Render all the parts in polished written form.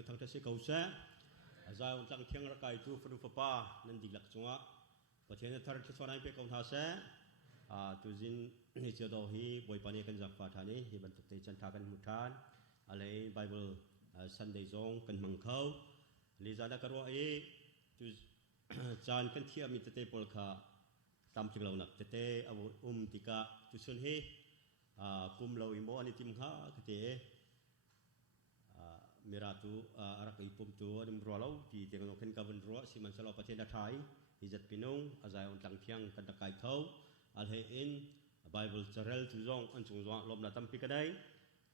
sang thang thasi kau se azai on tang thiang rakai tu fru papa nan dilak chunga pathian thar thi chonai pe kau tha se tu jin ni chodo hi boi pani kan jak pa thani hi ban tuk te chan tha kan muthan alei bible sunday zong kan mang khau li zada karwa e tu chan kan thia mi te pol kha tam ching lo nak te abu tika tu sun hi pum lo imo ani tim kha te miratu arak ipum tu adim rolau di tengok kan kawan roa si man salo pathen thai hijat pinung azai on tang thiang kan takai thau alhe in bible charel tu jong an chung jong lom na tam pi kadai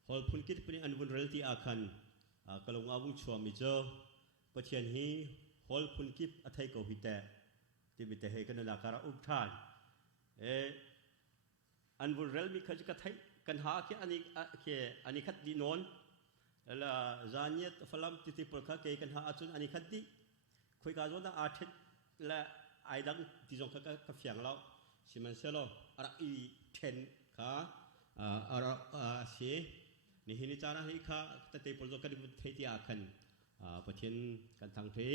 hol phun kit puni an bun rel ti akhan kalong awung chua mi jo pathian hi hol phun kip athai ko hite ti bi te he kan na kara up than an bun rel mi khaj ka thai kan ha ke ani khat di non la zaniat falam titi polka ke kan ha achun ani khaddi khoi ka zo da athet la aidang ti jong ka fyang lo siman selo ara i ten kha ara se ni hini chana hi kha ta te pol zo ka di thei ti akhan pathian kan thang the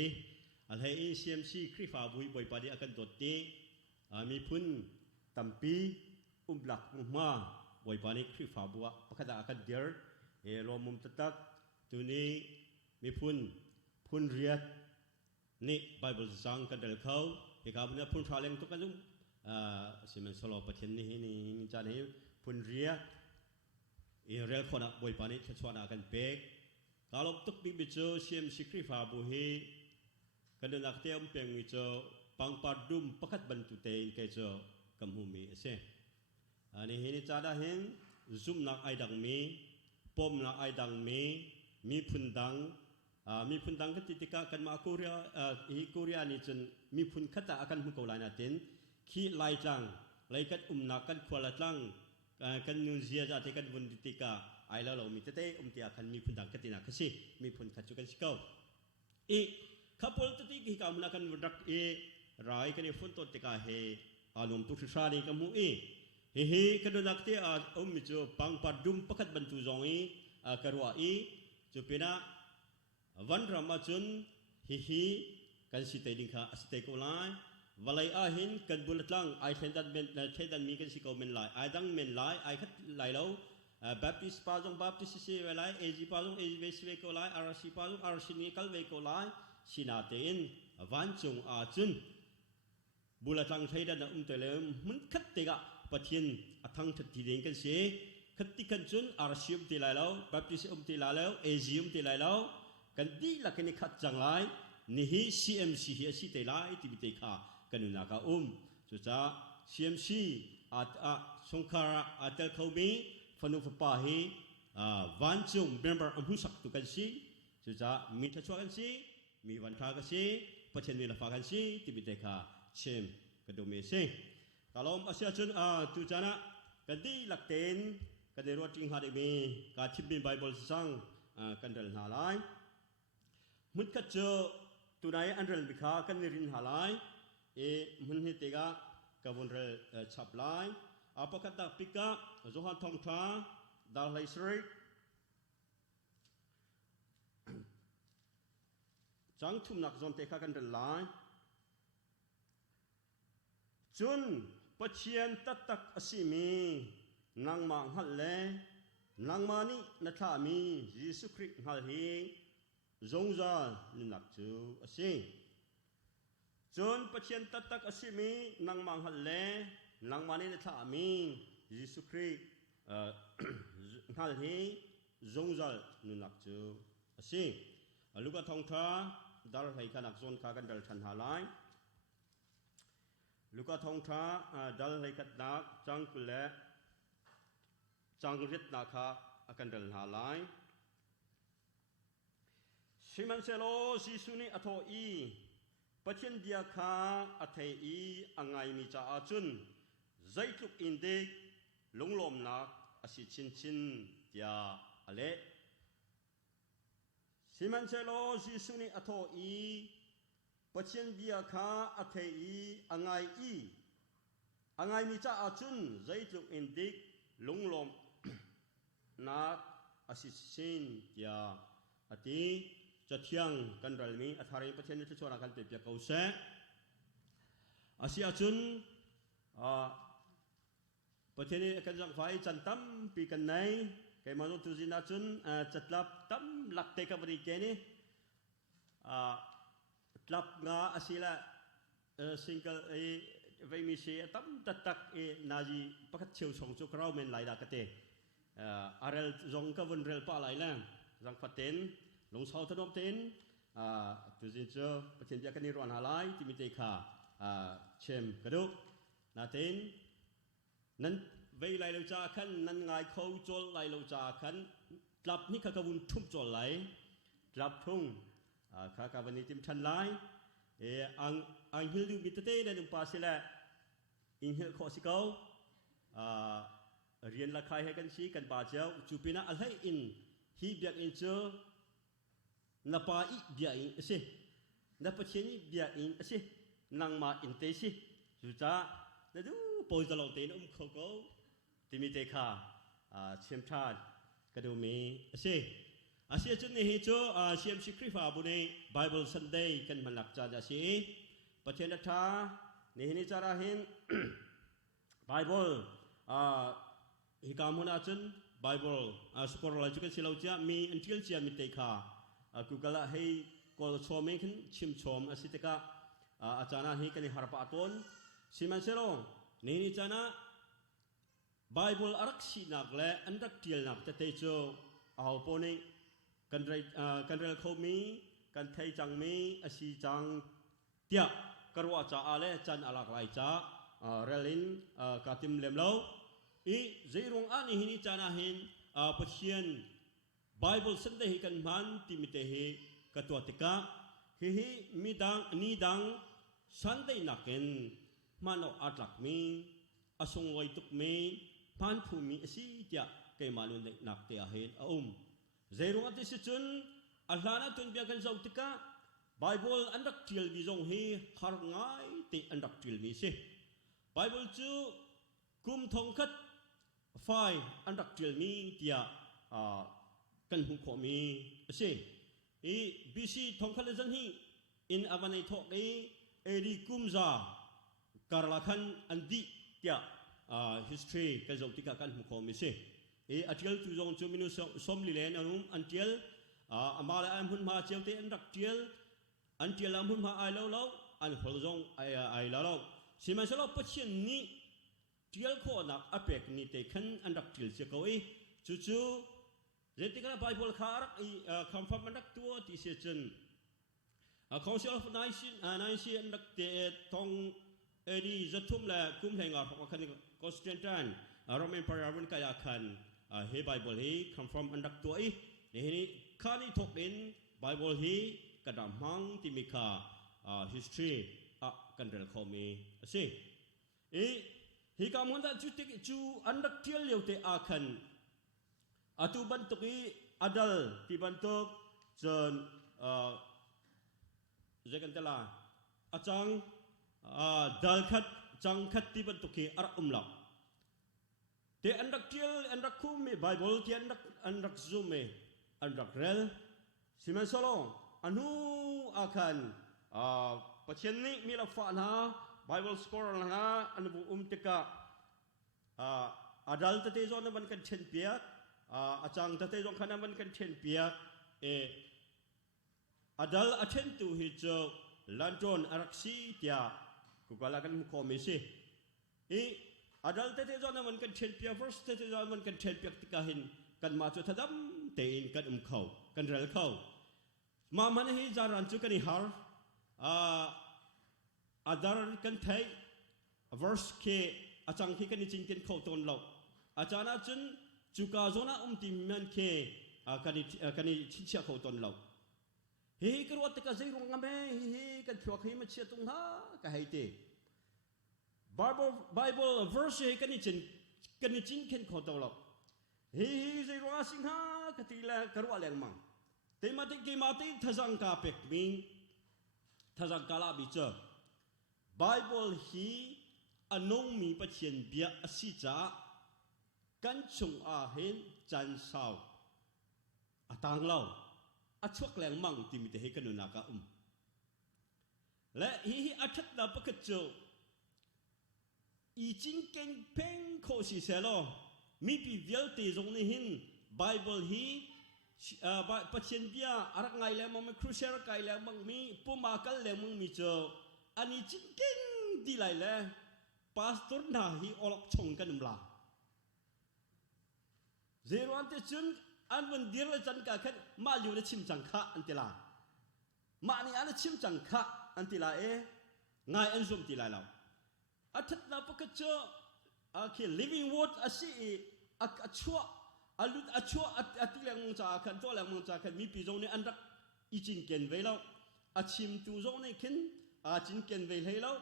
al hei cmc khrifa bui boi pa di akan dot ti mi phun tampi blak ma boi pa ni khrifa bua pakada akan der lo mum tatak tu ni mi phun riat ni bible sang kan del khau he ka buna phun thaleng to kalum simen solo pathian ni ni chan hi phun riat rel khona boi pani thachwana kan pek kalok tuk bi bi cho siam sikri fa bu hi kan nak tem peng mi cho pang padum pakat ban tu te ke cho kam hu mi ase ani hi ni chada hen zum nak ai dang mi pom na ai dang mi phun dang kan titika kan ma korea korea ni chen mi phun khata akan hu ko lai na tin khi lai chang lai kat na kan khwala tlang kan nun zia ja te kan bun titika ai la lo mi te ti akan mi phun dang katina khasi mi phun khachu kan sikau khapol ti ki ka mna kan rak rai kan phun to tika he alum tu thra ni kam hu he kan nak te mi cho pang padum pakat bantu zong karwa chu pina van ramachun hi kan si te ding kha asite ko lai walai a hin kan bulatlang ai thendan men thendan mi kan si ko men lai ai dang men lai ai khat lai lo baptist pa jong baptist si we lai az pa jong az we ko lai rc pa jong rc ni kal we ko lai sina te in van chung a chun bulatlang thendan na te le mun khat te ga pathian athang that ti ding kan se khatti kan chun rc ti lai lo baptist ti lai lo az ti lai lo kan di la kan ni khat chang lai ni hi cmc hi si te lai ti bi te kha kanuna ka chu cha cmc at songkhara atel khomi fanu pa hi van chung member amhu sak tu kan si chu cha mi tha chwa kan si mi wan tha ka si pathian ni la fa kan si ti bi te kha Chim ka do me se kalom asia chun tu chana kan di lak ten kan de ro ting ha de mi ka chim bin bible sang kan dal na lai mut ka cho tu nai an rel bi kha kan rin ha lai mun hi te ga ka bun rel chap lai apakat ta pika zohan Thawngtha dal lai sri chang thum nak zon te kha kan dal lai chun pathian tatak asimi nang mang hal le nang mani na tha mi Jesus Christ hal hi zongza ni nak chu ase chun pathian tatak asimi nang mang hal le nang mani na tha mi Jesus Christ hal hi zongza ni nak chu ase aluka Thawngtha dal hai kanak zon ka kan dal than halai luka Thawngtha dal hai kat nak chang kule chang rit na kha akan dal halai siman selo sisuni atho pathian dia kha athei angai mi cha achun zaitluk inde lunglom nak asi chin tia ale siman selo sisuni atho pathian dia kha athei angai mi cha achun zaitluk indik lunglom nak asi chin tia ati จะเที่ยงกันรัลมีอัธารีประเทศนี้จะชวนกันเปียกเกาเสอาเซียจุนประเทศนี้กันจังไฟจันตั้มปีกันไหนแกมาดูตุจินาจุนจัดลับตั้มหลักเตะกับบริเกนี่ลับงาอาศิละสิงเกิลไม่มีเสียตั้มตักนาจีประคัตเชียวส่งจุกเราเมนไหลดักเตะอาร์เรลจงกับวันเรลป้าไหลแล้วจังฟัดเต็นลงเสาถนนเต็นตุจินเจอประเทศเดียวกันนี่รวนหาไลที่มีเตะขาเชมกระดูกนาเต็นนั้นเวลาเราจ่าขันนั้นไงเขาโจลไลเราจ่าขันกลับนี่ข้ากวุ่นทุ่มโจลไหลกลับทุ่งข้ากวันนี้ทิมชันไลอังฮิลดูมิตเต้ในนุ่มปาสิละอิงฮิลขอสิเขาเรียนละใครให้กันชี้กันบาดเจ้าจูปินะอะไรอินฮีเบียกอินเจอนับปาอีเบียอินสินับเชนี่เบียอินสินางมาอินเตสิจูจ้านั่นดูโปรยตลอดเต็นเขาก็ที่มีเตะขาเชียมชาติกระดูมีสิอาเซียจุดนี้จูเชียมชิคริฟาบุญใน Bible Sunday กันมันหลักจานสิประเทศนัทธานี่จาราหิน Bible ฮิกามุนาจุน Bible สกอร์ลาจุกันสิเราจะมีอันที่เชียมีเตะขากูกละให้กอลชมเองชิมชมอาศิตกะอาจารย์ให้กันหาปะตนสิมันเชลงนี่จานะ Bible อารักษีนักและอันดักเทียลนักแต่เตโจเอาปนีกันเรื่องเขามีกันไทยจังมีอาศิจังเตียกระว่าจะอะไรจันอาลักไลจ้าเรลินกาติมเลมเลวอีเจรงอันนี้นี่จานะเห็นประเชียน Bible สันเดหิกันมันที่มิเตหิกตัวติกาฮิมีดังนี่ดังสันเดนักเห็นมันเอาอัดลักมีอาสงไว้ตุกมีพันภูมิสิเดียเกมาลุนนักเตียเห็นเจรงอันที่สิจุนอัลลานะตุนเบียกันเจ้าติกา Bible อันดักทิลบิจงฮีหารง่ายติอันดักทิลมีสิ Bible จูกุมทองคัดไฟอันดักทิลมีเดียกันหุขมีสิอีบีซีทองคัดเลจันฮีอินอวันไอทอกเอดีกุมซาการละคันอันดีเดียhistory กันเจ้าติกากันหุขมีสิอีอัติลจูจงจูมินุสมลิเลนอันเทียลมาเลอันหุ่นมาเจ้าเตอันดักเทียลอันเทียลอันหุ่นมาไอเล่าเล่าอันหัวจงไอเล่าเล่าสิมันสลบปัจเจกนี้เทียลข้อนักอเปกนี่เตขันอันดักเทียลเจ้าอีจู่เรื่องที่กันไบเบิลขารักคำฟังมันดักตัวที่เสียจนCouncil of Nation อันดักเตทองเอดีจะทุ่มแหละกุมแห่งว่าคันคอนสแตนตันโรมันพาราวันกายคันเฮไบเบิลฮีคำฟังมันดักตัวนี่ข้านี่ทกอินไบเบิลฮีกระดามหังที่มีค่า history กันเรื่องเขามีสิฮิกามันดักจูอันดักเที่ยวเลี้ยวเตอาคันtu bentuk adal ti bentuk jen jagan telah acang dal khat cang khat ti bentuk ar umlak te andak tiel andak kumi bible ti andak zume andak rel siman solo anu akan pasien ni milafa na bible scholar na anu teka adal te zona ban kan chen piakอาจารย์แต่ตรงขณะมันกันเช่นเปียกadal attentu hijau lanton araksi dia kugalakan komisi adal tete zona man kan chen pia first tete zona man kan chen pia tikahin kan ma chu thadam tein kan khau kan rel khau ma man hi jaran chu kan har adar kan thai verse ke achang hi kan chin ken khau ton lo achana chun juga zona timman ke kani chicha khau ton lo hi kerwat ka zai rong ngame hi kan thok hi ma chia tung ha ka haite bible verse hi kani chin ken khau ton lo hi zai rong sing ha ka ti la karwa leng mang te ma te ke ma te thajang ka pek ming thajang kala bi cha bible hi anong mi pa chien bia asi chaกันชงอาเห็นจันสาวตางเล่า อัชวกแรงมั่งที่มีแต่ให้กันนากาและฮีอัชดาปกติโจอีจิงเก่งเพ่งโคสิเซโลมีปีเวลตีตรงนี้หินไบเบิลฮีปัจเจนเบียอารักไงแล้วมันครูเชอร์ไงแล้วมันมีปุ่มอากัลแล้วมันมีโจอันนี้จิงเก่งดีไรแล้วพาสตอร์น่าฮีออกชงกันมลาเจรวันเตจุนอันวันเดียร์เลยจันกาขันมาอยู่ในชิมจังคะอันติลามานี่อันชิมจังคะอันติลาง่ายอันซุ่มติลาเราอัฐนับกระเจ้าคือ living word อาศัยอัจฉริอัลุดอัจฉริอัติแรงมังจาขันตัวแรงมังจาขันมีปีจงในอันรักอีจิงเกนเวลาอาชิมตูจงในขันอาจิงเกนเวลให้เรา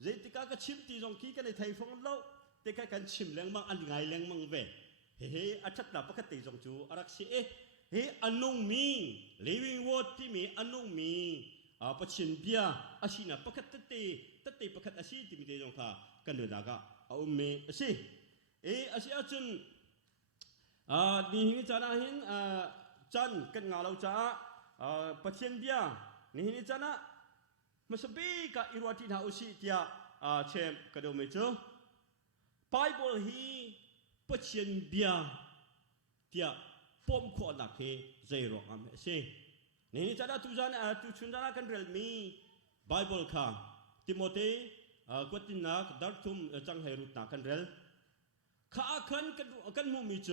เจติกากชิมตีจงขี้กันในไทยฟงเราแต่กันชิมแรงมังอันง่ายแรงมังเวเฮ้อัจฉริปกติจงจูอารักษีเฮ้อันนุ่งมี living word ที่มีอันนุ่งมีปัจฉิมเบียอาชีนะปกติปกติอาชีที่มีเรื่องค่ะกันเดินากะเอาเมอาชีอาชีอาจุนนี่จานะหินจันกันงาเราจ้าปัจฉิมเบียนี่จานะมาสบีกะอิรวาตินาอุชิที่เชมกระโดดเมจูไบเบิลฮีปัจฉิมเบียที่ปมขอนักเฮเจรองอาเมชีนี่จะได้ทุกชุนจานะกันเรื่องมีไบเบิลค่ะติโมธีกวดตินักดักทุ่มจังให้รุตนักกันเรื่องข้ากันมุมิโจ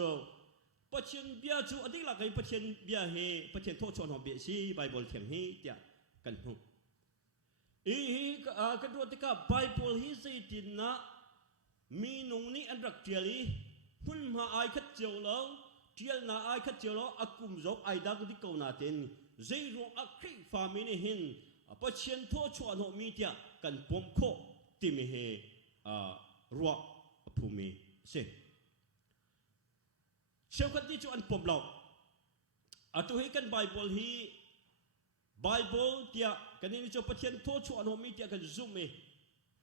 ปัจเจนเบียจูอดีตหลักไอ้ปัจเจนเบียเฮปัจเจนโทษชนหอบเบียชีไบเบิลเถียงเฮเดียกันมุกันดูติกาไบเบิลฮิสิตินะมีนงนี้อันรักเจลีพุ่นมาไอคัดเจียวแล้วเจียลนาไอคัดเจียวแล้วอากุมจบไอดักที่เกานาเตนเจรงอักขีฟามินิหินปัจเจนโทษชวนหอบมีเดียกันปมโคติมิเฮรัวภูมิเช่เชื่อกันที่จวนปมเราตัวให้กันไบเบิลฮีไบเบิลเดียกันนี่จะปัจเจนโทษชวนหอบมีเดียกันซุ่มมี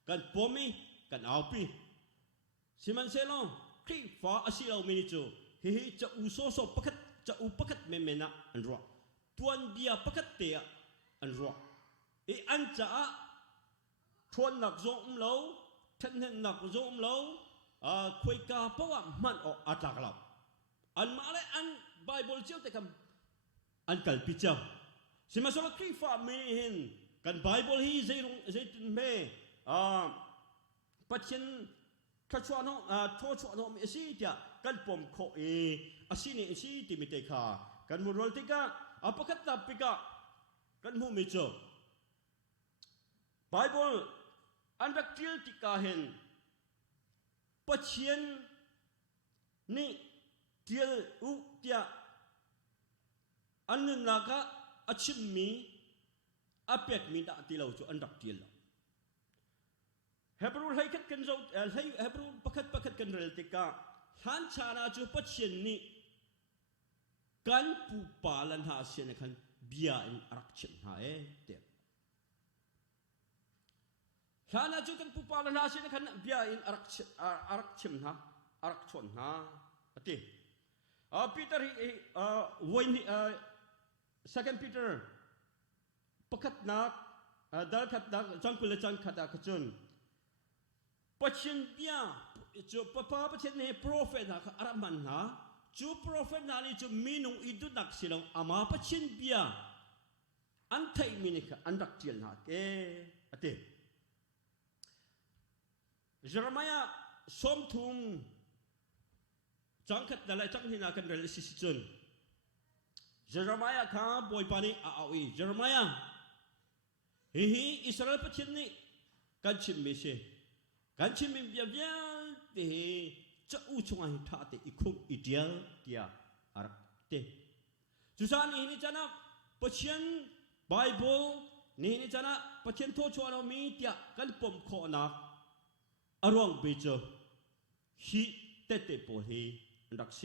กันปมมีกันเอาปีสิมันเซลล์ขีฟ้าอาศัยเราไม่ได้จูเฮ้จะอุโสโสปกัดจะอุปกัดเมเมนะอันรัวทวนเบียปกัดเตียอันรัวอันจะทวนหนักโจมเราทันเห็นหนักโจมเราคุยกาเพราะว่ามันออกอาจากเราอันมาเลยอันไบเบิลเจ้าแต่คำอันกัลปิเจ้าสิมาสละขีฟ้าไม่เห็นกันไบเบิลฮีเจตุนเมปัจเจนถ้าชวนโทษชวนมีอาชีพกันปมโคอาชีพนี้อาชีพที่มีเตค่ากันมุรลติกาปกติปิกากันมุมิโจไบเบิลอันดักเทียลติกาเห็นปัจเจียนนี่เทียลอุเตียอันนึงนักอาชิมมีอาเป็ดมีดาติเราจูอันดักเทียลเฮบรูให้คัดกันโจให้เฮบรูปกัดกันเรลติกาฮันชานาจูปัจเจียนนี่กันปูปาลันหาเสียนกันเบียอินอารักชิมหาเดียฮันนาจูกันปูปาลันหาเสียนกันเบียอินอารักชิมหาอารักชนหาตีปีเตอร์วันsecond Peter ปกัดนักดาร์ขัดนักจังกุลจังขัดนักจุนปัจเจียนเบียจูปะปัจเจียนเนี่ยโปรเฟตนักอารัมันนะจูโปรเฟตนานี่จูมีนุอิดุนักสิลงอามาปัจเจียนเบียอันไทยมินิกอันดักเจียนนักอติเยเรมียาสมทุมจังขัดนั่นแหละจังหินากันเรลิสิสจุนเยเรมียาข้าบอยปานีอาวีเยเรมียาฮิอิสราเอลปัจเจียนนี่กันชิมมิเชกันชิมมิเบียเบียเตจะอุชงให้ท่าเตอีคุมอีเดียลเตียอารักเตจุสานนี่จะนับปัจเจียนไบเบิลนี่จะนับปัจเจียนโทชวนามีเตียกันปมโคนักอารวงเบจฮิเตเตโปเฮดักเช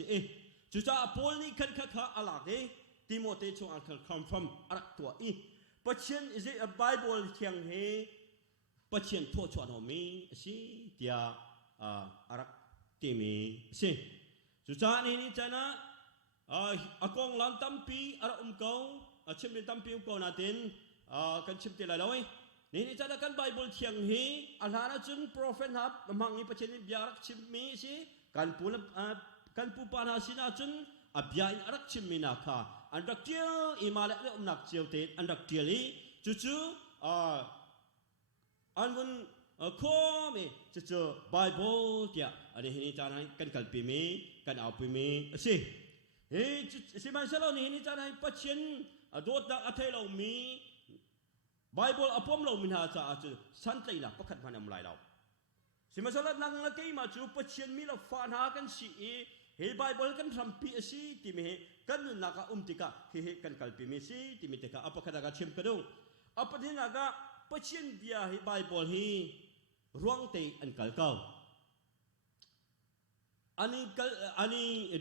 จุจ้าโพลนี่ขันข้าอะไรติโมเตชวอันคัมฟัมอารักตัวปัจเจียนis it a Bible เทียงเฮปัจเจียนโทษชวนหมีสิเดียอารักติมีสิจุจ้านี่จะนะอากงลันตัมปีอารักเกา ชิมในตั้มพิวก่อนนาตินกันชิมติละเลยนี่จะได้กันไบเบิลเทียงฮีอัลฮานะจุนโปรเฟนฮับมังอีปัจจัยบิอารักชิมมีสิกันปูปานาสินาจุนอับยาอินอารักชิมมีนาคาอันดักเทียอิมาเลอมนักเจียวเตอันดักเทียลีจู่อันวันข้อมีจู่ไบเบิลเดียอันนี้จะได้กันกัลปีมีกันเอาปีมีสิสิมันเสร็จแล้วนี่จะได้ปัจจัยโดดดักอัฐเรามีไบเบิลอพอมเรามินหาจะจู่สันติละประคัตมันอำลายเราสิมันเสร็จแล้วนั่งละที่มาจู่ปัจจัยมีเราฟานหากันสิเฮ้ไบเบิลกันทำปีสิที่มีกันนักติกะเฮ้กันกัลปีมีสิที่มีติกะอพคัตกันชิมกระดุงอพที่นักปัจจัยเดียเฮ้ไบเบิลเฮ้ร่วงเตอันกัลเก้าอันนี้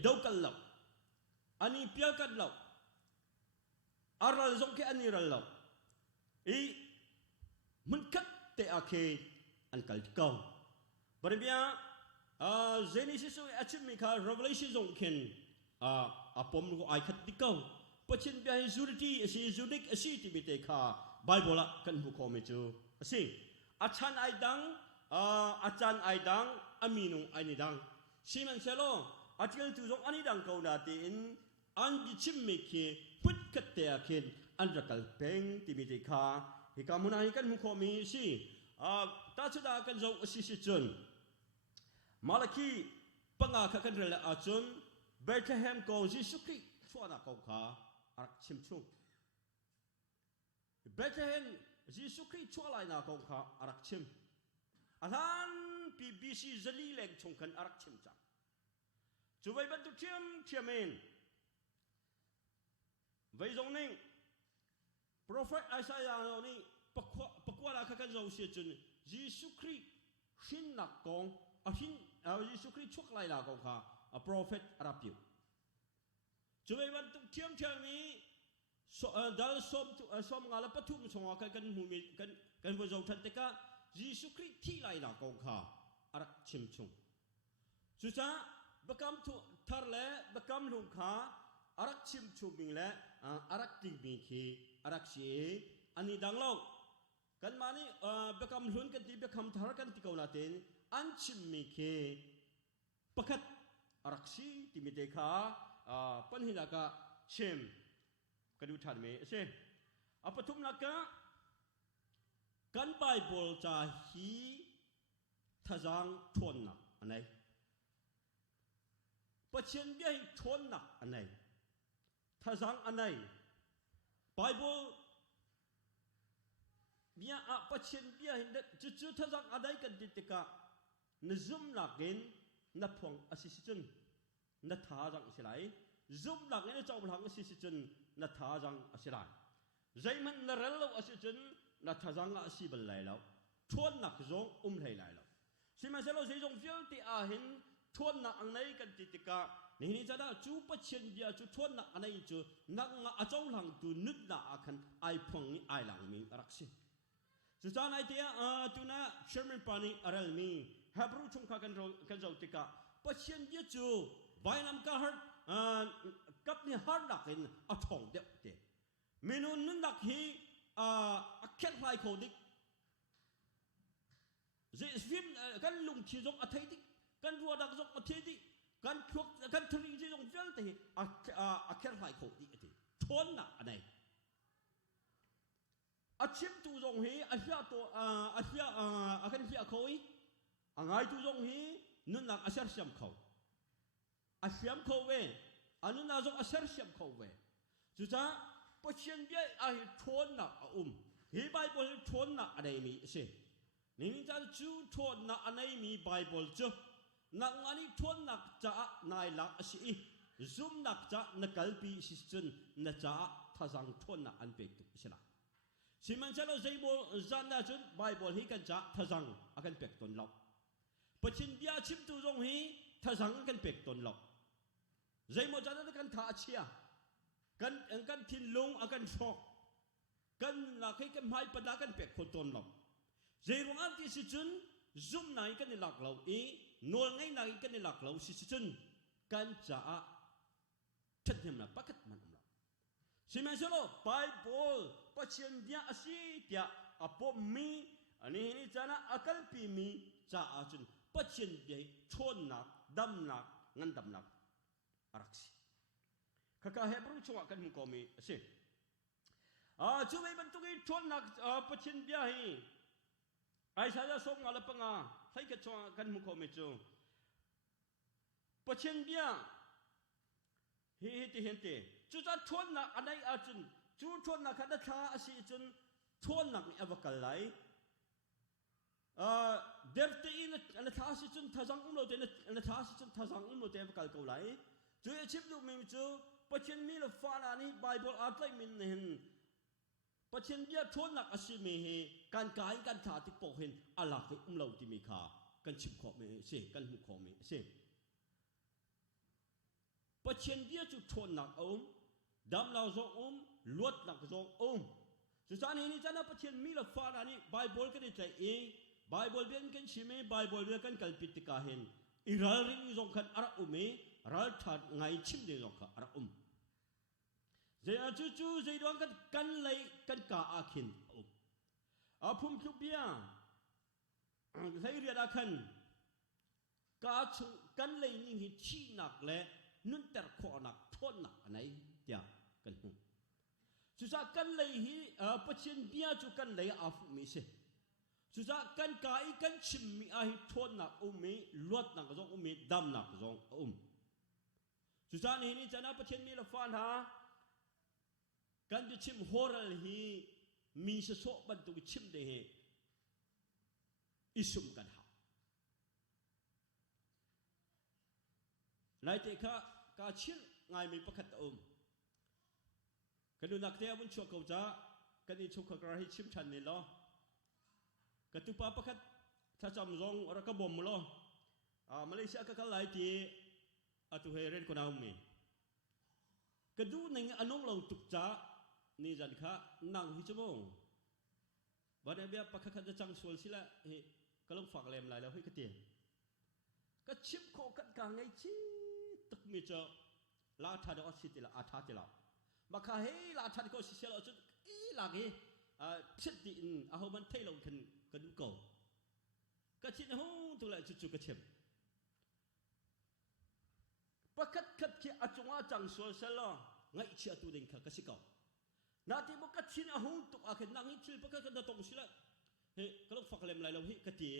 ดาวกัลเราอันนี้เปียกันเราอารัลจงแค่อันนี้รัลเรามันคัดเตะอาเคอันกัลเก้าบริเวณเจนิสิสุอาชิมิคา revelation จงเข็นปมลูกไอคัดติเก้าปัจจัยเบียร์จูริตี้จูริกที่มีเตะขาไบเบิลกันหุกคอมิจูสิอาจารย์ไอดังอามีนุไอนิดังสิมันเซโลอาทิตย์ตุจงอันนี้ดังเขานาตินอันดิชิมมิคีพุทธคัตเตะเข็นอันรักกัลเพ่งที่มีเตะขาฮิกามุนาฮิกันหุกคอมิสิตาชุดากันจงสิจุนมาลคีปังอาคักันเรลอาจุนเบธเลเฮมกองยิสุคริชัวนักเขาขาอารักชิมชุงเบธเลเฮมยิสุคริชัวไลนักเขาขาอารักชิมอันนั้นปีบีซีเจลีเล็กชงกันอารักชิมจังจูไว้บรรทุกเทียมเองไว้ตรงนี้โปรเฟตไอซายาเรานี่ปักว่าเราคักันเราเสียจุนยิสุคริชินนักกองหินยิสุคริชุกไลลากองข้าโปรเฟตอาราบิวช่วยวันตุกเทียมนี้ดัลสมงาลปัทุมสงฆ์กันหูมีกันผู้ชมทันเตกะยิสุคริที่ไลลากองข้าอารักชิมชุงสุดท้ายบักคำทุทาร์เล่บักคำลุงข้าอารักชิมชุงมิงเล่อารักติงมิงคีอารักชีอันนี้ดังเล่ากันมานี่บักคำลุนกันที่บักคำทาร์กันที่เขาหน้าเต็นอันชิมมีเคประคัตอารักชีที่มีเตขาปัญหานักชิมกระดูทานเมย์เช่ปฐุมนักกันไบเบิลจะฮีทจังชนนักอันไหนปัจจัยเดียชนนักอันไหนทจังอันไหนไบเบิลเบียปัจจัยเดียจุดทจังอันไหนกันติดกะนซุมหลักเงินนับพวงอาศิษจุนนัทธาจังสิไลซุมหลักเงินเจ้าพลังอาศิษจุนนัทธาจังอาศิไลใจมันนรลอาศิษจุนนัทธาจังอาศิบัลไลแล้วชวนนักจงไหลไลแล้วสิมันเสร็จแล้วใจจงเฟี้ยวที่อาหินชวนนักอันไหนกันติดกะนี่จะได้จูปัจเจนเดียจูชวนนักอันไหนจูนักอาเจ้าหลังตูนึกนักอาคันไอพงไอหลังมีรักสิสุดท้ายไอเดียตูน่าเชอร์แมนปานีอารัลมีฮับรูชงข้ากันเราติกะปัจจัยเยอะจูใบน้ำกะฮัดกับนี่ฮัดดักเห็นอัฐองเด็กเด็กเมนูนั้นดักฮีแค่ไฟโคดิกเจสฟิมกันลุงที่จงอัฐดิกันรัวดักจงอัฐดิกันพวกกันทรีที่จงเฟลต์ที่แค่ไฟโคดิกที่ทนหนักอะไรอาชิมตูจงฮีอาเชียตัวอาเชียกันเชียเขาอีอังไงตุจงฮีนุ่นนักอาเซียมเขาอาเซียมเขาเวอันนู้นนักจงอาเซียมเขาเวจุดจ้าปัจจัยเบี้ยอาหิชนนักฮีไบเบิลชนนักอะไรมีเช่นี่จะจูชนนักอะไรมีไบเบิลจ้ะนักอันนี้ชนนักจ้านายหลักสิซุ่มนักจ้านักกัลปีสิจนนักจ้าท่าจังชนนักอันเป็กตุใช่ไหมสิมันจะเราใจโบจันนะจนไบเบิลฮีกันจ้าท่าจังอากันเป็กตุนเราปัจจัยเบียชิมตุจงฮีท่าสังกันเป็กตนหลอกใจโมจันนั้นกันท่าเชียกันทินลงอากันช็อกกันหลักให้กันหายปัญหากันเป็กคนตนหลอกใจรงอันที่สิจุนซุ่มไหนกันในหลักเรานวลไงไหนกันในหลักเราสิจุนกันจะทัดเห็นนะปักกัดมันเรา สิเมสโลไบเบิลปัจเจียนเดียอาศัยเดียอปอมีอันนี้นี่จานะอักลปีมีจ้าอาจุนปัจเจียนเดียชนนักดำนักงันดำนักรักสิข้าข้าเฮบรูช่วยกันมุกมีสิช่วยบรรทุกชนนักปัจเจียนเดียให้ไอ้ชายจะส่งอะไรปังให้กันช่วยกันมุกมีจูปัจเจียนเดียเฮ้ที่เห็นที่จูจะชนนักอะไรอาจุนจูชนนักขัดท้าอาศัยจุนชนนักนี่อวกาศไหลเดิร์ตีนอันท้าสิจุนท้าสังอุโมเตนอันท้าสิจุนท้าสังอุโมเตอวกาศกูไหลจูเอชิบดูมีจูปัจเจนมีละฟ้านานี่ไบเบิลอาร์ตไลมินเห็นปัจเจนเดียชนนักอาศัยมีเหการกายการท้าที่ปกเห็นอัลลักอุโมที่มีค่าการชิบขอมีเสการหุกขอมีเสปัจเจนเดียจูชนนักดำเราจงลวดนักจงสุดท้ายนี้จะนับปัจเจนมีละฟ้านานี่ไบเบิลก็ได้ใจเองไบเบิลเบียนกันชิมไบเบิลเบียนกันกัลปิติกาเห็นอิรัลริงจงขันอาราอุรัลทัดไงชิมเดียจงขันอาราเจ้าจู่ๆเจ้าดวงกันเลยกันกาอาคินพุ่มทุบเบียใส่เรียดอาคันกาชงกันเลยนี่หิชีนักและนุ่นแต่ขอนักทนนักอะไรเดียกันหุ่นสุดท้ายกันเลยหิปัจเจนเบียจุกันเลยอาฟุมิเสสุดท้ายกันกายกันชิมมีอาหิทนนักมีลวดนักจงมีดำนักจงสุดท้ายนี้จะนับปัจเจนมีละฟันหากันจะชิมฮอรัลฮีมีสโสบันตุกิชิมเดเหอิสุมกันหาหลายเจ้ากาชิลไงมีประคัตกันดูนักเตะบุญชัวเขาจะกันนี่ชัวกระไรชิมชันนี่ล้อกันตุปาประคัตถ้าจำจงรักบ่มล้อมาเลเซียก็หลายที่ตุเฮเรนคนเอามีกันดูในอันน้องเราตุกจ้านี่จันค่ะนั่งหิจมงวันนี้เบียประคัตจะจังสวนสิละเฮ้ก็ลงฝากเล่มหลายแล้วเฮ้ยก็เตียก็ชิมโคกันกางไงชีตึกมีเจอลาทัดก็สิติละอาทัดติละมาข้าเฮ้ลาทัดก็สิเสียแล้วจุดลาเฮ้ชิดดินเอามันเทลงกันก็ดูก่อก็ชิดหูตัวละจุดก็ชิมประคัตขัดที่อาจงอาจังสวนเสละไงเชียตัวเด่นค่ะก็สิก่อนาทีบุกัดชินหูตุกอาเข็นนั่งหิจิลประคัตกันตรงสิละเฮ้ก็ลงฝักเล่มหลายแล้วเฮ้ก็เตีย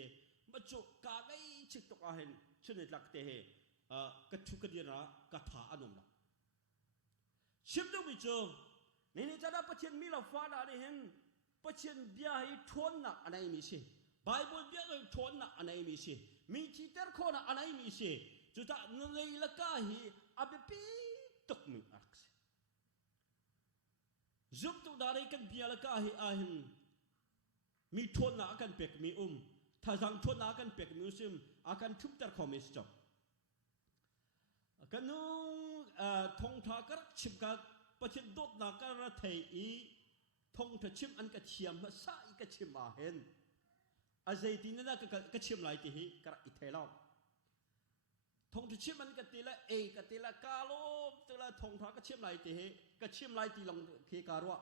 มาจุกกาไงชิดตุกอาเห็นชนิดหลักเตะกัดชุกเดียร์กัดถาอนุมละชิมดูมิจูนี่จะได้ปัจเจนมีละฟ้าได้เห็นปัจเจนเบียให้ทนนักอะไรมีสิไบเบิลเบียให้ทนนักอะไรมีสิมีจิตเตอร์คนอะไรมีสิจุดนั้นเลยละก้าฮีอาเบปีตุกมีอักษรจุดตัวได้กันเบียละก้าฮีอาหินมีทนนักกันเป็กมีถ้าสังทนนักกันเป็กมีซิมอากันทุบเตอร์คอมมิสจับกันนู้ทงทากระชิมกับปัจจุบันนักการเทอีทงทชิมอันกระเชียมมาใส่กระชิมมาเห็นอาศัยที่นั่นก็กระชิมหลายทีฮีกระอิเทลาทงทชิมอันกระตีละกระตีละกาโลตัวละทงทากระชิมหลายทีฮีกระชิมหลายทีลงที่การวะ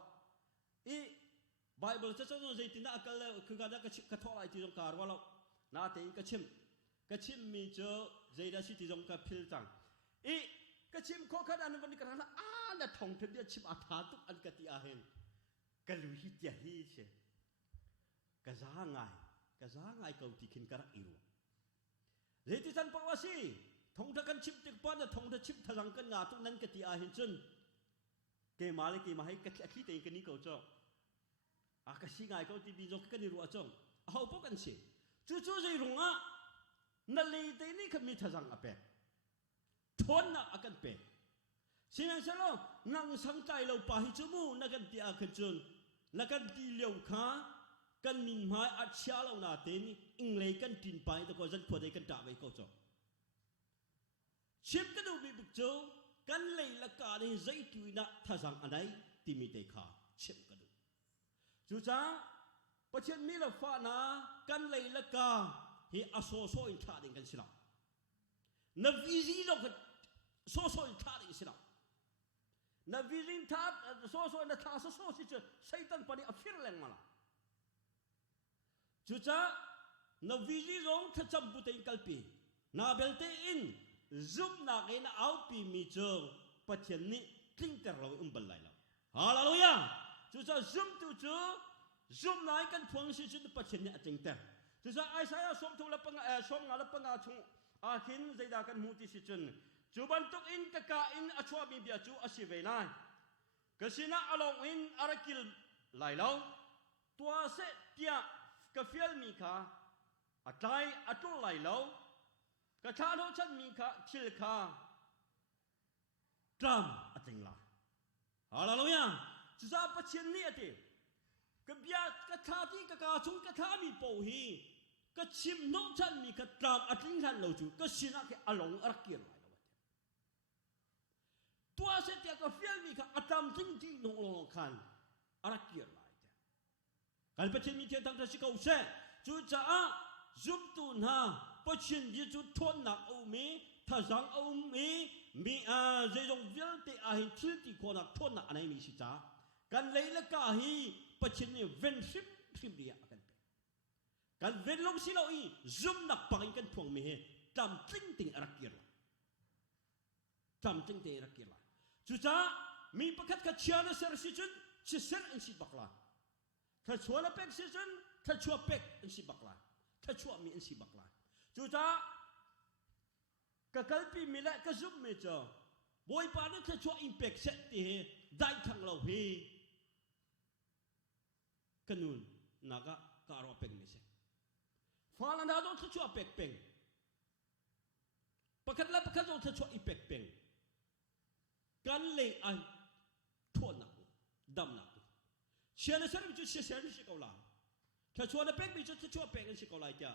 ไบเบิลจะสอนอาศัยที่นั่นก็เลยคือการกระทอหลายทีลงการวะเรานาเตกระชิมมีเจอใจได้สิที่ลงกับพิลจังก็ชิมข้อขัดอันวันนี้กันนะและทองเทียชิมอาถาตุกอันกติอาเห็นก็ลุยเจียฮีเชก็จ้างไงก็ติขินกระอิรุเรื่องที่ฉันบอกว่าสิทองทักันชิมติดป้อนทองทัชิมทางกันงาตุกนั้นกติอาเห็นจนเกมาเลยเกมาให้กติอาคิดเองกันนี่ก็จ้องก็สิไงก็ติบิจงกันนี่รู้จ้องเอาพวกกันสิจู่ๆใจรุ่งนั่นเลยแต่นี่ขมิทางอเปะทนนักอากันเปะสิ่งนั้นเรานั่งสังใจเราไปจมูกนักตีอากันจนนักตีเลี้ยวขากันมินหมายอัจฉริยะเราหน้าเต็นอิงเลยกันตินไปแต่ก็จะพอได้กันด่าไปก็จบชิมกันดูบิบุกโจกันเลยละกาในใจตุยนะท่าสังอะไรที่มีแต่ขาชิมกันดูจู่จ้าปัจจุบันมีละฟ้านะกันเลยละกาเฮอโซโซอินทาดิกันสิละนับวิจิโลกโซอินทาดิสิละ na vizin tha so na tha so si chu Satan pani afir leng mala chu cha na vizi rong tha cham bu te kalpi na belte in zum na ke na au pi mi chong pathian ni tling ter lo bal lai lo hallelujah chu cha zum tu chu zum nai kan phang si chu pathian ni ating ter chu cha Isaiah som thu la pang som nga la pang a chung a khin zaida kan mu ti si chun chu ban tok in ka ka in a chua mi bia chu a si ve nai ka sina along in arakil lai lo tua se tia ka fiel mi kha atai atul lai lo ka tha lo chan mi kha thil kha tram ating la hallelujah chu za pathian ni ati ka bia ka tha ti ka chung ka tha mi po hi ka chim no chan mi ka tram ating han lo chu ka sina ke along arakil lai lo tua se tia ka fiel mi kha atam ting ting no lo khan arakil lai kan pathian mi thian tang ta si kau se chu cha a zum tu na pathian ji chu thon nak au mi tha jang au mi a je jong vil te a hin thil ti ko nak thon nak anai mi si cha kan leila ka hi pathian ni ven sim dia kan pe kan ven long si lo i zum nak pang kan thuang mi he tam ting ting arakir tam ting ting arakir la chu cha mi pakhat ka chiana ser si chun chi ser in si bakla tha chua la pek si chun tha chua pek in si bakla tha chua mi in si bakla chu cha ka kalpi mi la ka zum mi cho boy pa na tha chua impact set ti he dai thang lo hi kanun naga ka ro pek mi se fa la na do tha chua pek peng pakhat la pakhat do tha chua impact peng kan le ai thon na dam na Siya ser mi chu siya ni si kau la tha chua na pek mi chu tha chua pek kan si kau lai tia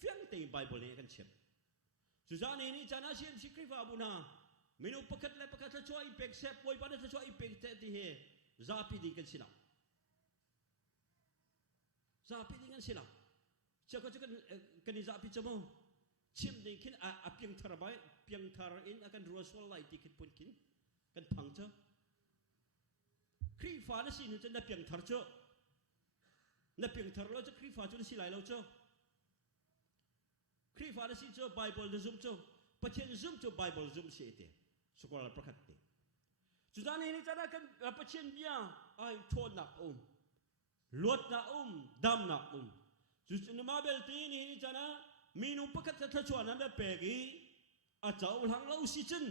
fiang te Bible ni kan chem chu za ni chana sian si krifa bu na minu pakhat le pakhat tha chua impact se poi pa tha chua impact te ti he za pi ding kan sila za pi ding kan sila cha ko kan za pi chamo chim ding kin a piang thar bai piang thar in akan ruasol lai ti kit pun kin kan phang cha kri fa na si nu chen na piang thar cho na piang thar lo cho kri fa cho si lai lo cho kri fa na si cho Bible na zoom cho pathian zoom cho Bible zoom si ite sekolah prakhat te chu za ni chana kan pathian bia ai thon na lot na dam na chu chen ma bel ti ni chana minu pakhat tha chua na da pe gi a chau hang lo si chen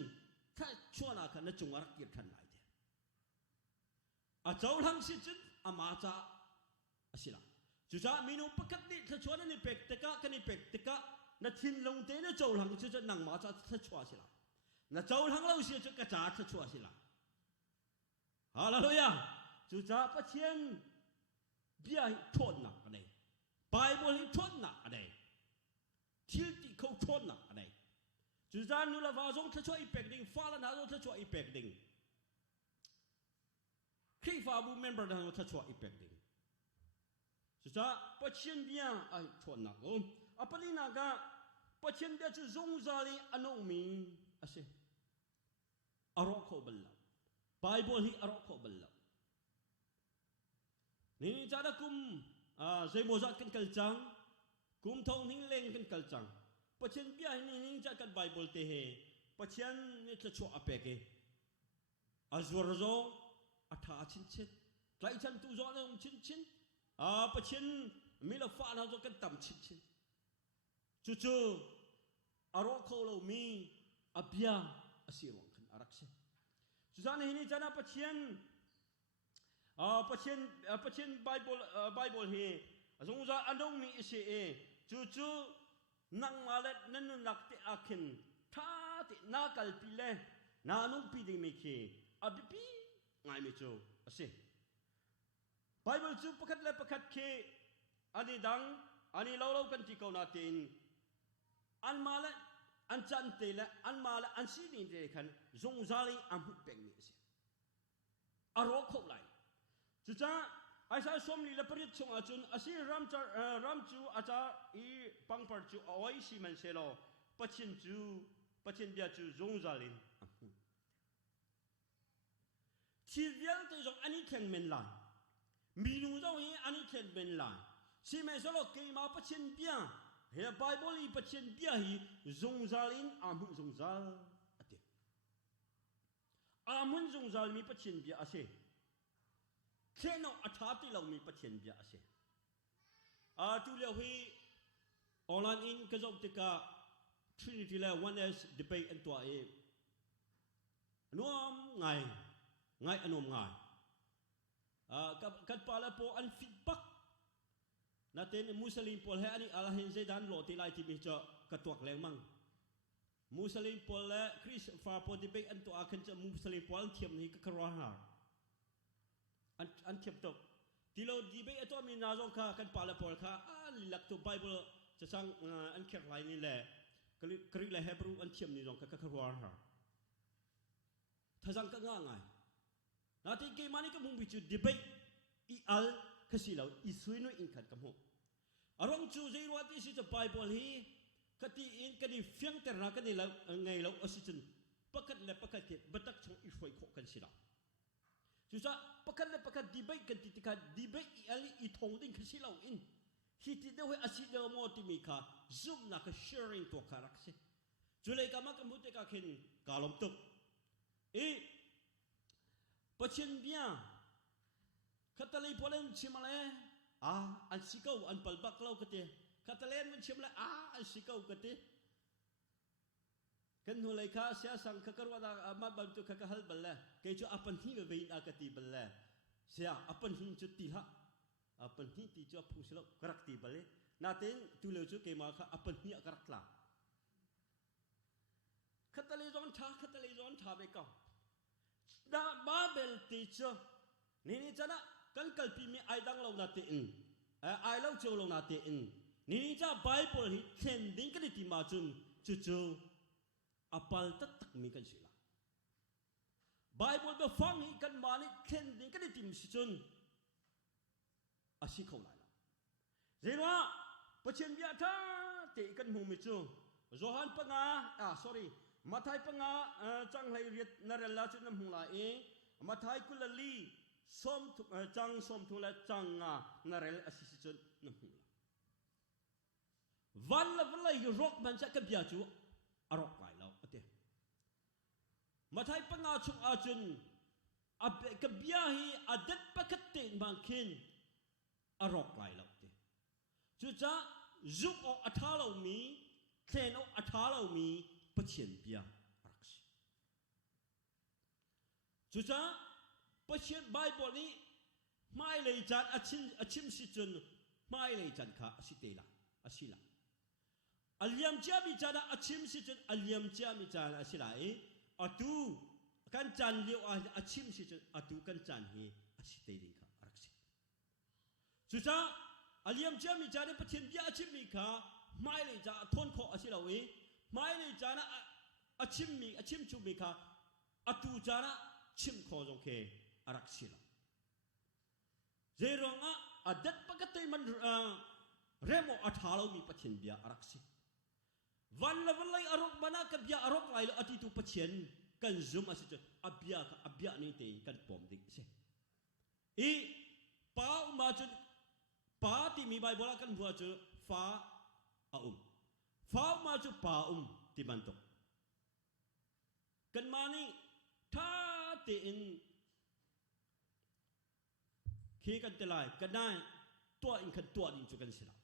tha chua na kan na chung ar kir than lai a chau hang si chen a ma cha asila chu cha minu pakhat ni tha chua na ni pek te ka kan ni pek te ka na thin long te na chau hang chu cha nang ma cha tha chua sila na chau hang lo si chu ka cha tha chua sila hallelujah chu cha pathian bia thon na anei Bible hi thon na anei thil ti khâu thon na anei chu cha nu la va jong tha chua i pek ding fa la na jong tha chua i pek ding khi fa bu member da tha chua i pek ding chu cha pathian bia ai thon na apani na ga pathian bia chu zong zali anong mi ase aro kho balla Bible hi aro kho balla ni cha da kum zai mo zat kan kal chang kum thong ning leng kan kal chang pathian bia ni cha kan Bible te he pathian ni tha chua apek e azwar zo atha chin chin lai chan tu zo na chin chin pathian mi la fa na zo kan tam chin chin chu chu aro kho lo mi abia asirong kan arak se chu za ni chana pathian pathian Bible he azong za andong mi ise e chu chu nang malet nanun lakte akin tha ti na kal pi le na nung pi ding mi ki abipi ngai mi chu ase Bible chu pakhat le pakhat ke ani dang ani lo kan ti ko na tin an malet an chan te le an malet an si ni te khan zong zali am hu peng mi ase aro kho lai chu cha ai sa som li la parit chung achun asi ram chu acha I pangpar chu awai si man selo pathin bia chu zong zalin ที่เรื่องที่จงอันนี้เข่งเมนลายมีนุ่งเจ้าเฮอันนี้เข่งเมนลายสิแม่สโลกเกี่ยมาประชินเบียเฮไบเบิลอีประชินเบียฮีจงซาลินอามุนจงซาลอเตอามุนจงซาลมีประชินเบียอาเซแค่นอัฐาที่เรามีประชินเบียอาเซตุเลียวฮีออนไลน์อินก็จงติกา Trinity แล้ว Oneness debate อันตัวเองนัวไงอันนัวไงกันปาลาโปอันฟีดแบ็กนั่นเองมุสลิมพอลให้อันนี้อะไรเห็นเจดันโหลดที่ไลน์ที่มีเจาะกระตัวแรงมั่งมุสลิมพอลและคริสฟาพอดีเบกอันตัวอาคันจะมุสลิมพอลเทียมนี้ก็กระหาอันเทียมตกที่เราดีเบกตัวมีนาจงค่ะกันปาลาโปลค่ะหลักตัวไบเบิลจะสร้างอันแข็งไรนี่แหละกรีกและเฮบรูอันเทียมนี้จงก็กระหาถ้าสังกัดง่ายนาทีเกี่ยมันนี่ก็มุ่งไปจุดดีเบตอีอัลก็สิเราอิสุยนุอินขัดกับหัวอารมณ์จูเจรวัติสิจะไปบอลฮีคดีอินคดีเฟียงแต่ละคดีเราไงเราอสิจุนประคัดและประคัดเก็บบัตักชงอิสุยโคกันสิเราจุดจ้าประคัดและประคัดดีเบตกันติดกันดีเบตอีอัลอีทงดิ้งก็สิเราอินฮิติเดียวอสิเดียวโมติมีค่ะซุ่มนักแชร์ริ่งตัวคารักสิจุเลยกามากันมุติกาเข็นกาลมตุกประชินเบียขัตลีพอเล่นชิมอะไรอันสิเก้าอันปัลบักเล่ากะเตะขัตเล่นมันชิมอะไรอันสิเก้ากะเตะกันหัวเลยข้าเสียสังขกรวดามาบันตุขกฮัลบัลละเกจูอปันฮีเวอินอากติบัลละเสียอปันฮีจุดตีละอปันฮีตีจูพูสโลกรักตีบัลละนาเตนตุเลจูเกมาข้าอปันฮีกรักละขัตลีจอนท่าไปก่อนดาบาเบลติชนี่จ้านะกันกัลปีมีไอดังเรานาเตอินไอเราเจ้าเรานาเตอินนี่จ้าไบเบิลฮิเคนดิ้งกันที่มาจุนจู่อปัลตักมีกันสิละไบเบิลก็ฟังฮิกันมานี่เคนดิ้งกันที่มิจุนอาศิเขาไหนละเรียกว่าประชินวิอาท่าเตะกันหูมิจูโจฮันปังsorryมาไทยปังจังไรเรียดนาเรลลาจุนน้ำหงลามาไทยกุลลีส้มจังส้มทุลจังนาเรลอาศิจุนน้ำหงลาวันละรกมันจะกับยาจูอรกไหลแล้วเตะมาไทยปังชุกอาจุนกับยาฮีอดัดปะกัดเตนบางคินอรกไหลแล้วเตะจุจ้าจุกออัฐาเรามีเทนออัฐาเรามีประชินเบียรักษจุจ้าประชินไบเบิลนี้ไม่เลยจันอาชิมสิจุนไม่เลยจันข้าสิเตละอาศิละอัลยามเจ้ามิจานะอาชิมสิจุนอัลยามเจ้ามิจานะอาศิละอตูกันจันเลี้ยวอาชิมสิจุนอตูกันจันเฮอาศิเตลิงข้ารักษจุจ้าอัลยามเจ้ามิจานะประชินเบียอาชิมมิข้าไม่เลยจันทนขออาศิละไม่เลยจานะอาชิมชุมิค่ะอตูจานะชิมขอจงเคอารักษิละเจรองอดัดปกติมันเรโมอัฐาเรามีปัจฉินเบียอารักษิวันละอารมณ์มานากับเบียอารมณ์ไรละอติตุปัจฉินกันซุมอาศิจอับเบียนี่เตกันปอมดิเสป้ามาจุป้าที่มีใบโบราณกันหัวจุฟ้าฟ้ามาจุป่าที่มันตกกันมานี่ถ้าเตียนขี้กันเตลายกันได้ตัวอินขันตัวอินจุกันสิละ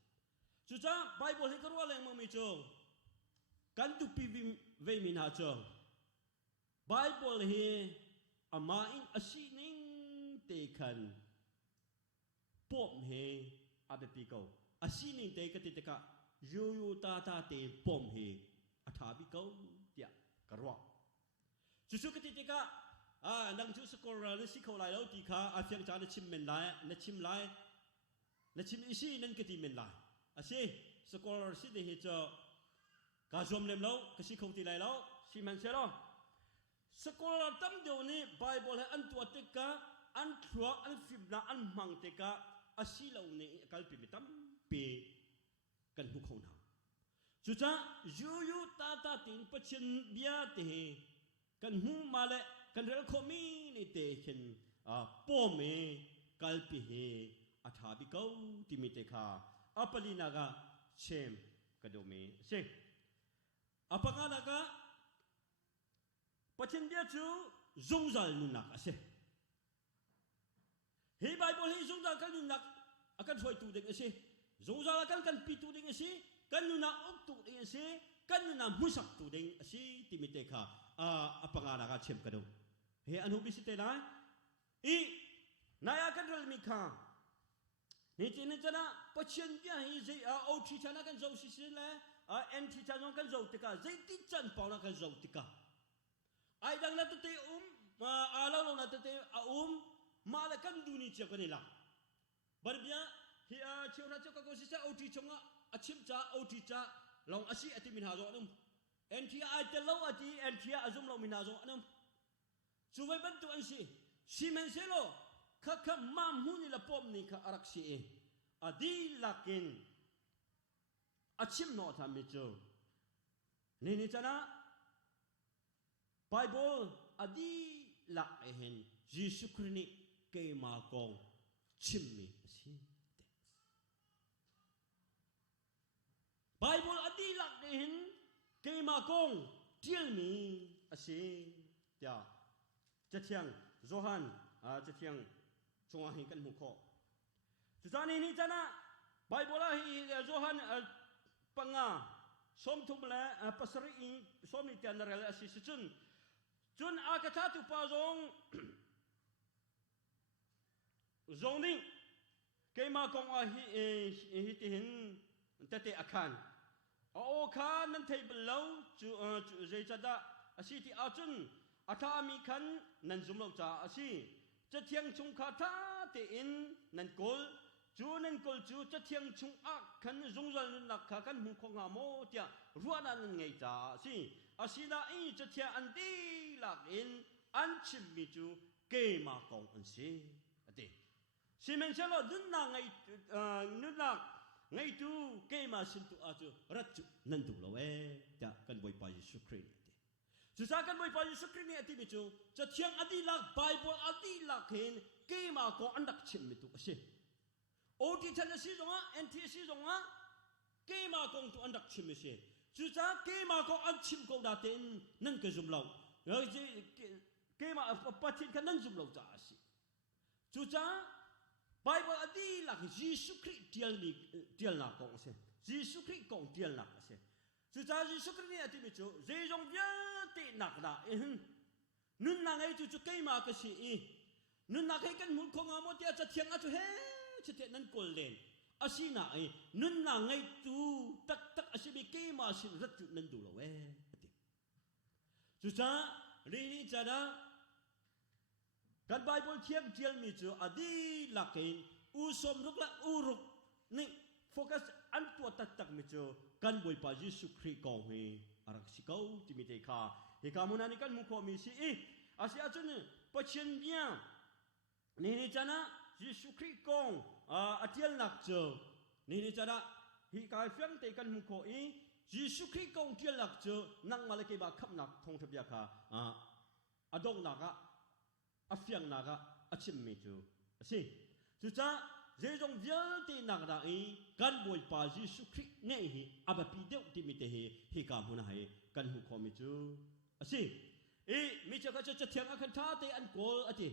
จุจ้าไบเบิลที่กระว่าแรงมั่งมีจูกันตุปีเวมินาจูไบเบิลเฮอามาอินอาศินิงเตคันปอมเฮอาเบปีโกอาศินิงเตกันติดกะยูตาเตปอมเฮอาทาบิเกาเตียกระวะจู่ๆก็ติดกะนังจู่สกอร์นี่สิเขาไล่แล้วตีข้าอาเฟียงจานชิมเมนไล่นชิมไล่นชิมอิสินั่นก็ตีเมนไล่อาเซ่สกอร์สิเดเหจ้ากาจอมเล็มแล้วก็สิเขาตีไล่แล้วสิมันเสียแล้วสกอร์ตั้มเดียวนี้ไบเบิลให้อันตัวเตกะอันทัวอันฟิบนาอันมังเตกะอาศิเราเนี่ยกัลปิมิตั้มเปกันหุกเขาหนาจุจ้ายูตาติงปัจฉินเบียเตกันหูมาเล กันเรื่องคอมีนี่เตขินป้อมกัลปิเฮอัฐาบิเก้าติมิเตคาอัปลีนากาเชมกระโดเมเชอัปกานากาปัจจินเดียจูจงจัลนุนักเชเฮไบเบิลเฮจงจัลกันนุนักอากันช่วยตูเด็กเชจงจัลกันปีตูเด็กเชกันนุนักอุกตูเด็กเชกันนุนักมุสักตูเด็กเชติมิเตคาอัปกานากาเชมกระโดเฮอันหูบิสิเตนะอีนายกันเรื่องมิคานี่จีนี่จะนะปัจจัยเนี่ยฮีเจโอทีชนะกันโจสิสิเลยเอ็นทีชนะกันโจติกาเจติจันปาวนักกันโจติกาไอ้ดังนั้นตัวเตมาอาลาลงนั้นตัวเตมาละกันดูนี่เจ้ากันนี่ละบาร์เบียฮีเชื่อราชก็สิจะโอทีชงอาชิมจ้าโอทีจ้าลองอาศัยอติมินาโจนุ่มเอ็นทีไอเตลล์อติเอ็นทีอาจุมลงมินาโจนุ่มช่วยบันทึกอันสิซีเมนเซโลข้ามามุนีละปอมนี่ข้าอารักษีอดีลักินอาชิมโนทามิจูนี่จ้านะไบเบิลอดีลักเห็นยิสุครินิเกมากงชิมมีสิไบเบิลอดีลักเห็นเกมากงเทียนมีสิจ้าจะเที่ยงโจฮันจะเที่ยงจงอาหิกันมุขจุดนี้จ้านะไบเบิลฮีโจฮันปังอาสมทุบเล่ปัสริอิสมนิตยานเรลสิจุนอากาศตุปาจงนี่เกมาคงฮิติหินเตเตอาคารโอคานันเทเบลเลวจุเจจัดอาศิที่อาจุนอาทามีขันนันจุมเลวจ่าอาศิจะเที่ยงชงคาทาเตอินนันกอลจูจะเที่ยงชงอักขันจงจัลนักขันมุขงาโมเตียรัวนันไงจ่าสิอาศิน่าอีจะเที่ยงอันดีลักอินอันชิมมิจูเกมากงอันสิอดีสิเมนเชลล์นุนนักไงตูเกมาสินตุอาจูรัจุนันตุละเวจะกันบอยปายิสุครีนสุดท้ายกันบอยปายิสุครีนอดีมิจูจะเที่ยงอดีลักไบเบิลอดีลักเห็นเกมากงอันดักชิมมิตุสิโอทีทันสิจงอ่ะเอ็นทีสิจงอ่ะเกมากงตุอันดักชิมมิสิสุดท้ายเกมากงอันชิมกงดาเต็นนั่นก็จุมเราเกมาปัจจิกันนั่นจุมเราจ้าสิสุดท้ายไบเบิลอดีลักยิสุคริสต์เดียลนักกงเสียยิสุคริสต์กงเดียลนักเสียสุดท้ายยิสุคริสต์เนี่ยที่มิจูเจจงเบียตินักด่านุนนักไอ้จู่ๆเกมาก็สินุนนักไอ้กันมุขงามว่าจะเที่ยงอาจูเฮจะเที่ยงนั่นกอลเลนอาศิน่ะนุนนักไอ้จู่ตักอาศิบิเกมาสิรัจุนันดูละเว้สุดท้ายเรื่องนี้จะนะกันไบเบิลเทียมเจียลมีจูอดีลักเองอุสมรุกและอุรุกนี่โฟกัสอันตัวตักมีจูกันบอยปายิสุคริกองเฮอารักสิเก้าที่มีเตคาเฮกามุนานิกันมุขมีสิอาศัยจุนปัจเจนเบียนี่จะนะยิสุคริกองอาเทียลนักจูนี่จะนะเฮกาเฟียงเตกันมุขยิสุคริกองเทียลนักจูนังมาเลกบาขับนักทงทบยาคาอดงนักอาฟียงนักอาชิมมิจูสิสุดท้ายเจจงเดียร์ที่นักด่ากันบอยปายิสุคริเงยอาบปีเดียวที่มิเตเฮกามุนากันหุคอมิจูสิมิจะก็จะเที่ยงอาคันท่าเตอันโกลอติ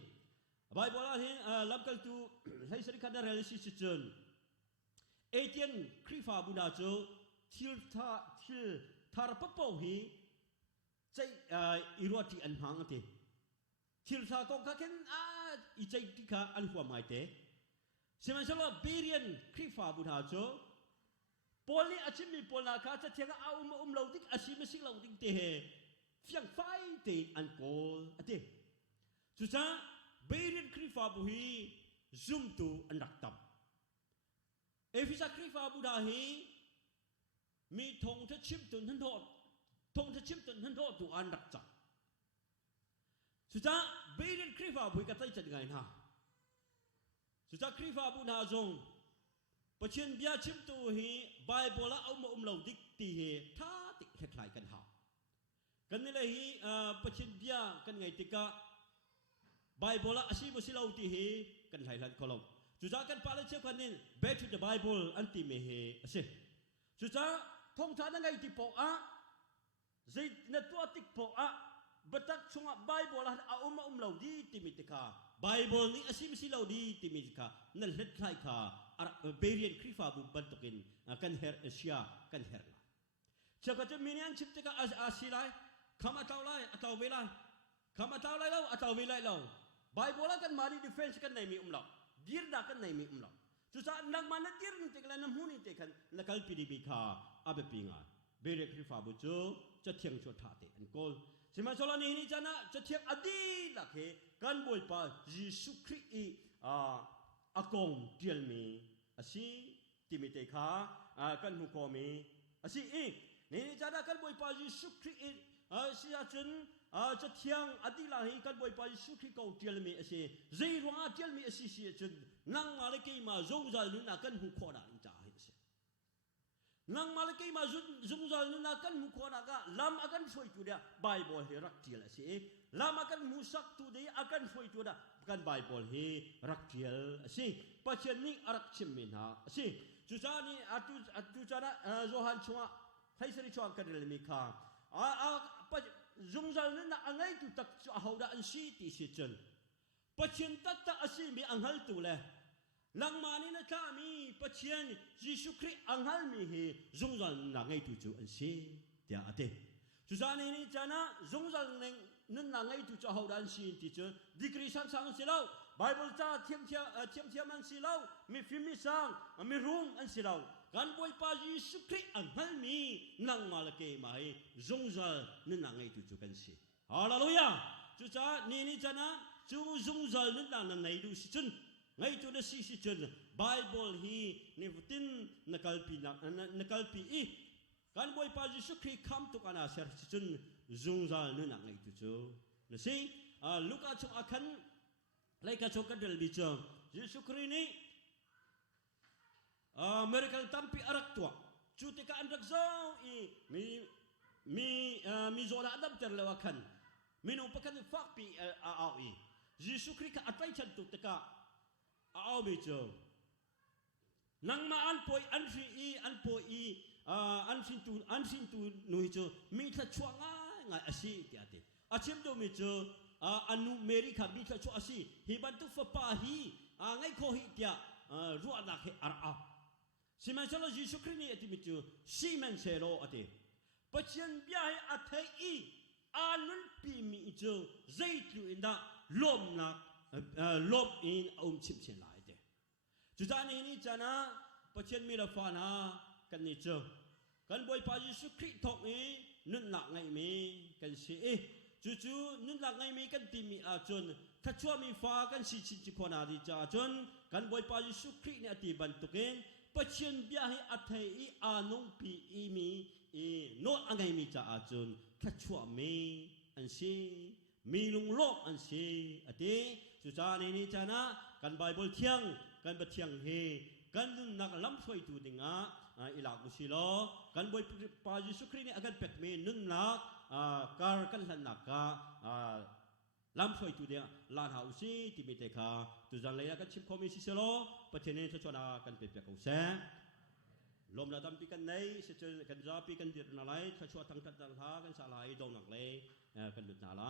ไบเบิลลำกันตูให้สริคันดาเรลสิจนเอเทียนคริฟาบุนาจูทิลทาร์ปปอฮีใจอิรัวที่อันพังอติทิลทากงข้าเข็นอีใจที่ข้าอันหัวไม่เตะเสมันสโลเบรียนคริฟาบุนาจูปอลีอาชิมีปอลนาคาจะเที่ยงเอาเหลาดิกอาชิมิสิเหลาดิกเตะเฟียงไฟเตะอันโกลอติสุดท้ายเบรียนคริฟาบุฮีซุ่มตูอันดักตับเอฟิสักคริฟาบุดาฮีมีธงที่ชิมตุนทันโทษธงที่ชิมตุนทันโทษตัวอันดักจับสุดท้ายเบรียนคริฟาบุฮีก็ได้จัดไงนะสุดท้ายคริฟาบุนาจงปัจจุบันเบียชิมตัวฮีไบเบิลเอามาเหลาดิกตีเฮท่าติคล้ายกันหากันนี่เลยฮีปัจจุบันเบียกันไงติกะ Bible อาชีพสิเราที่เฮกันไทยลันคนเราจุจ้ากันปาเลเชื่อกันนี่ back to the Bible อันที่ไม่เฮอาชีจุจ้าท่องท่านั่งไงที่ปอกใจนัดตัวติกปอกบัตักชงBible ละเราดีที่มิติกา Bible นี่อาชีพสิเราดีที่มิติกานั่นเล็ดใครค่ะเบรียนคริฟาบุบันตุกินกันเฮร์เอเชียกันเฮร์เชื่อกันจะมีเนี่ยชิบติกาอาชีไลคำอัตเอาไลอัตเอาเวลาคำอัตเอาไลเราอัตเอาเวลาเราBible กันมาดี defense กันในมีเราดีร์ดักกันในมีเราจุดนั้นนักมันดีร์นี่เทกันน้ำหูนี่เทกันนักลปีดีบิคาอาเบปิงาเบรียนคริฟาบุจูจะเที่ยงชดท่าเตอันโกลสิมาโซลานี่นี่จะนะจะเที่ยงอดีตละเคกันบอยปายิสุคริอากงเดียลมีอาชีติมิเตคากันหุกอมีอาชีนี่จะนะกันบอยปายิสุคริอาชีอาจนจะเที่ยงอดีตละให้กันบอยปายิสุคริกองเดียลมีอาชีใจรัวเดียลมีอาชีอาจนนั่งมาเลกีมาจงใจลุนักกันหุกอนะอินจ่าให้อาชีนั่งมาเลกีมาจงใจลุนักกันหุกอนะก็ลำอากันช่วยตัวเดียไบเบิลเฮรักเดียลอาชีลำอากันมุสักตัวเดียอากันช่วยตัวเดียกันไบเบิลเฮรักเดียลอาชีปัจจุบันนี้รักชิมมินาอาชีจุดนี้จุดนั้นโจฮันชัวให้สริชวนกันเรื่องมีค่าจงใจลุนักอันไหนตัวตักเอาได้อันชีติสิจันปัจจุบันตักอาชีมีอันหัลตัวเลยนังมานี่นะข้ามีปัจจัยยิสุคริสต์อังฮัลมีเหจงจันนังไงตุจูอันเสียเดียร์เตจุดนี้นี่จานะจงจันนังไงตุจูเอาดันเสียที่เจอดิกรีสังสังสิเราไบเบิลจ้าเทียมอันสิเรามีฟิมิสังมีรุงอันสิเราการบอยปายิสุคริสต์อังฮัลมีนังมาละเกมาเหจงจันนังไงตุจูกันเสียฮาเลลูยาจุดนี้จานะจูจงจันนังไงตุสิจุนไงตัวนั้นสิจน Bible ฮีนี่ฟุตินนักปีการบอยปายิสุคริสต์คำตุกันอาเซอร์สิจนจงใจนั่นไงตัวจูนั่นสิลูกอาชงอาคันไล่กาชงกันเดลบิจงยิสุคริสต์นี่เมริกันตั้มปีอารักตัวจุดที่การรักษามีโซนอันดับเตอร์เลวกันมีน้องพักกันฟักปีเอายิสุคริสต์อัตไลชันตุตกะเอาไปเจอนังมาอันป่วยอันฟีอันป่วยอันสินตูนุยเจอมีทัชวงไงอาชีพที่อาทิอาชีพดูมีเจออันนูเมริกามีทัชวอาชีพฮิบันตุฟปาฮีไงโคฮิเดียรัวดักเฮอาร์อาสิมันเชลยิสุคริสต์นี่อาทิมีเจอซีมันเชลอาทิปัจจัยบิอาเฮอาทิอันนั้นปีมีเจอใจตุอินดาลมนักลบอินชิมเชนไลเดจุดนี้นี่จานะปัจจัยมีละฟานากันนี่เจอกันบอยปายิสุคริสต์ทอกนี้นุ่นหลักไงมีกันเสียจู่นุ่นหลักไงมีกันตีมีอาจนถ้าชัวมีฟ้ากันสิจิคนอาดิจาจนกันบอยปายิสุคริสต์เนี่ยตีบันตุกเองปัจจัยบิอาให้อัตย์อานงปีมีโนอังไงมีจาอาจนถ้าชัวมีอันเสียมีลุงโลกอันเสียอดีจุดนี้จานะกันไบเบิลเที่ยงกันบัดเที่ยงเฮกันนักล้ำช่วยตัวดิ่งอิลากุศิโลกันบอยปายิสุคริสต์นี่อาการเป็ดเมนึงนักการกันหลันนักล้ำช่วยตัวดิ่งลานหาอุสิที่มีเตคาจุดนี้กันชิมคอมิสิเซโลประเทศนี้ชนะกันเป็ดเปียกอุเซลมระดับปีกันในเสจกันจะปีกันเดือดนาไลถ้าชัวทั้งตัดตัดหากันสลายดงหนักเลยกันหลุดนาไล